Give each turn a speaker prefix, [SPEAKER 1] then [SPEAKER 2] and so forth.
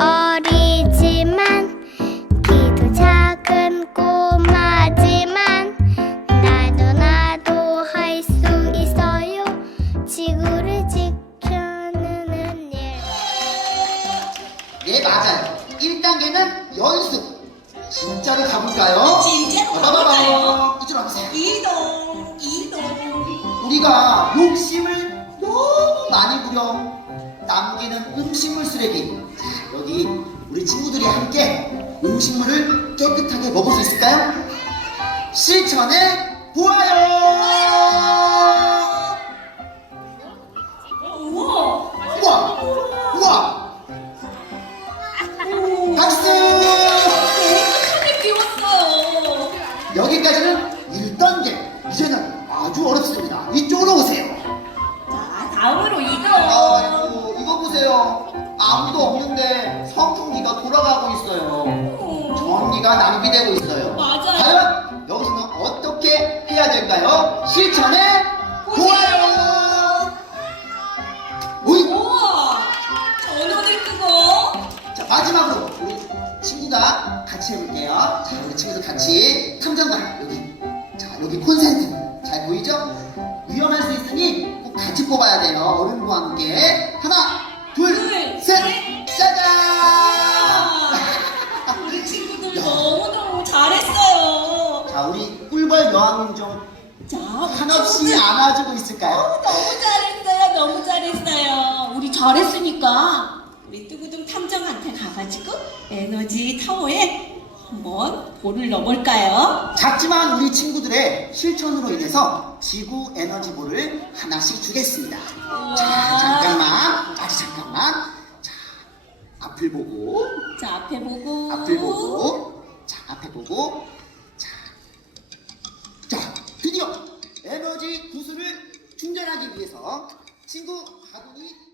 [SPEAKER 1] 어리지만 키도 작은 꼬마지만 나도 나도 할 수 있어요. 지구를 지켜내는
[SPEAKER 2] 예 맞아요. 단계는 연습. 진짜로 가볼까요?
[SPEAKER 3] 진짜로 어, 가볼까요?
[SPEAKER 2] 이쪽으로
[SPEAKER 3] 이동 이동.
[SPEAKER 2] 우리가 욕심을 너무 많이 부려. 남기는 음식물 쓰레기. 자, 여기 우리 친구들이 함께 음식물을 깨끗하게 먹을 수 있을까요? 실천해 보아요!
[SPEAKER 3] 우와.
[SPEAKER 2] 우와! 우와!
[SPEAKER 3] 박수!
[SPEAKER 2] 여기까지는 1단계. 이제는 아주 어렵습니다. 아무도 없는데 선풍기가 돌아가고 있어요.
[SPEAKER 3] 음, 전기가
[SPEAKER 2] 낭비되고 있어요. 맞아요. 과연 여기서는 어떻게 해야 될까요? 실천해 보아요. 오이.
[SPEAKER 3] 우와. 전원을 끄고.
[SPEAKER 2] 자 마지막으로 우리 친구가 같이 해볼게요. 자 우리 친구들 같이 탐정관 여기 자 여기 콘센트 잘 보이죠? 위험할 수 있으니 꼭 같이 뽑아야 돼요. 어른과 함께 하나 둘, 둘 자 우리 꿀벌 여왕님 좀
[SPEAKER 3] 자, 한없이
[SPEAKER 2] 안아주고 있을까요?
[SPEAKER 3] 너무 잘했어요. 너무 잘했어요. 우리 잘했으니까 우리 뚜구둥 탐정한테 가가지고 에너지 타워에 한번 볼을 넣어볼까요?
[SPEAKER 2] 작지만 우리 친구들의 실천으로 인해서 지구 에너지볼을 하나씩 주겠습니다. 자, 잠깐만. 아직 잠깐만. 자, 앞을 보고,
[SPEAKER 3] 자, 앞에 보고. 앞을 보고,
[SPEAKER 2] 자, 앞에 보고, 자, 자, 드디어 에너지 구슬을 충전 위해서 친구 바구니